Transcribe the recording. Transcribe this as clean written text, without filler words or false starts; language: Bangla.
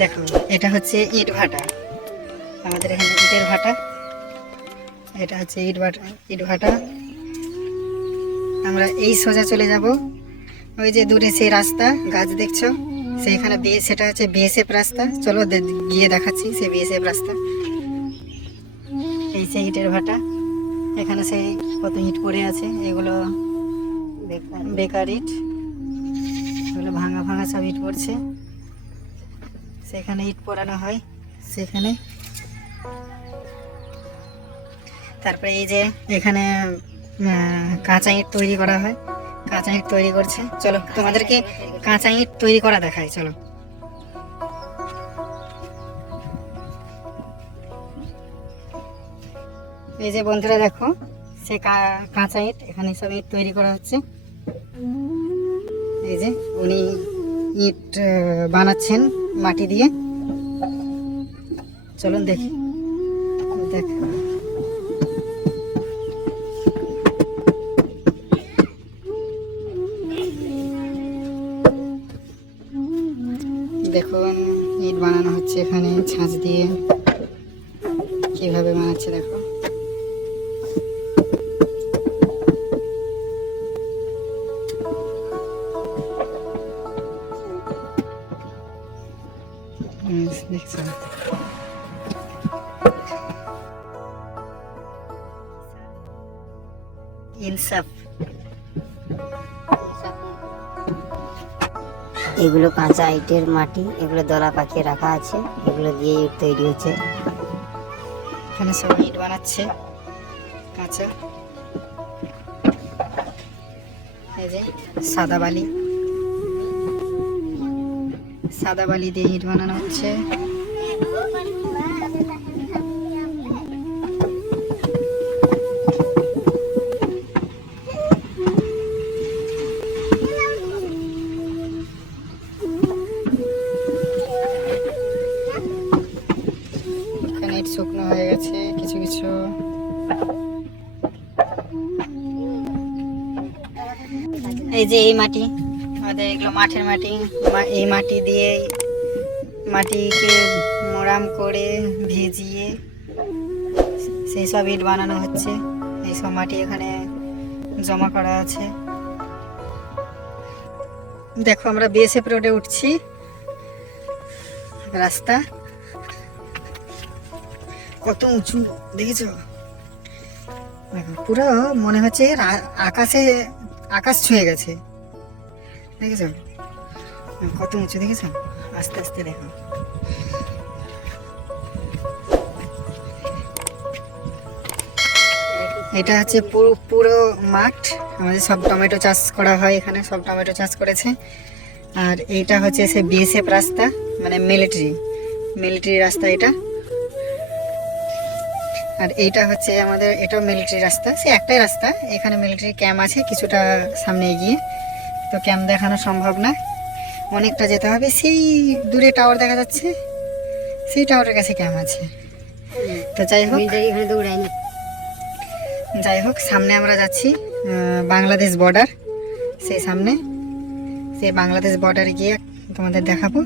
দেখো এটা হচ্ছে ইট ভাটা, আমাদের এখানে ইটের ভাটা। এটা হচ্ছে ইট ভাটা। আমরা এই সোজা চলে যাব, ওই যে দূরে সেই রাস্তা গাছ দেখছো সেইখানে সেটা হচ্ছে বিএসএফ রাস্তা। চলো গিয়ে দেখাচ্ছি সেই বিএসএফ রাস্তা। এই সেই ইটের ভাটা, এখানে সেই কত ইট পড়ে আছে, এগুলো বেকার ইট, এগুলো ভাঙা ভাঙা সব ইট পড়ছে। সেখানে ইট পোড়ানো হয় সেখানে। তারপরে এই যে এখানে কাঁচা ইট তৈরি করা হয়, কাঁচা ইট তৈরি করছে। চলো তোমাদেরকে কাঁচা ইট তৈরি করা দেখাই, চলো। এই যে বন্ধুরা দেখো, সে কাঁচা ইট, এখানে সব ইট তৈরি করা হচ্ছে। এই যে উনি ইট বানাচ্ছেন মাটি দিয়ে। চলুন দেখি, দেখ দেখুন ইট বানানো হচ্ছে এখানে ছাঁচ দিয়ে, কিভাবে বানাচ্ছে দেখো। দেখছো ইনসাফ। এগুলো কাঁচা ইটের মাটি, এগুলো দলা পাকিয়ে রাখা আছে, এগুলো দিয়ে ইট তৈরি হচ্ছে। এখানে সবাই ইট বানাচ্ছে কাঁচা। এই যে সাদা বালি, সাদা বালি দিয়ে ইট বানানো হচ্ছে। এখানে ইট শুকনো হয়ে গেছে কিছু কিছু। এই যে এই মাটি, আমাদের এগুলো মাঠের মাটি, এই মাটি দিয়ে মাটিকে মোড়াম করে ভিজিয়ে সেই সব ইট বানানো হচ্ছে। এইসব মাটি এখানে জমা করা আছে। দেখো আমরা বিএসএফ রোডে উঠছি, রাস্তা কত উঁচু দেখেছো, পুরো মনে হচ্ছে আকাশ ছুঁয়ে গেছে, দেখেছো কত উঁচু, দেখেছো। আস্তে আস্তে দেখো। এটা হচ্ছে পুরো মাঠ, আমাদের সব টমেটো চাষ করা হয় এখানে, সব টমেটো চাষ করেছে। আর এইটা হচ্ছে সে বিএসএফ রাস্তা, মানে মিলিটারি রাস্তা এটা। আর এইটা হচ্ছে আমাদের, এটাও মিলিটারি রাস্তা, সে একটাই রাস্তা। এখানে মিলিটারি ক্যাম্প আছে কিছুটা সামনে এগিয়ে, তো ক্যাম্প দেখানো সম্ভব না, অনেকটা যেতে হবে। সেই দূরে টাওয়ার দেখা যাচ্ছে, সেই টাওয়ারের কাছে ক্যাম্প আছে। তো যাই হোক সামনে আমরা যাচ্ছি বাংলাদেশ বর্ডার, সেই সামনে, সেই বাংলাদেশ বর্ডারে গিয়ে তোমাদের দেখাবো।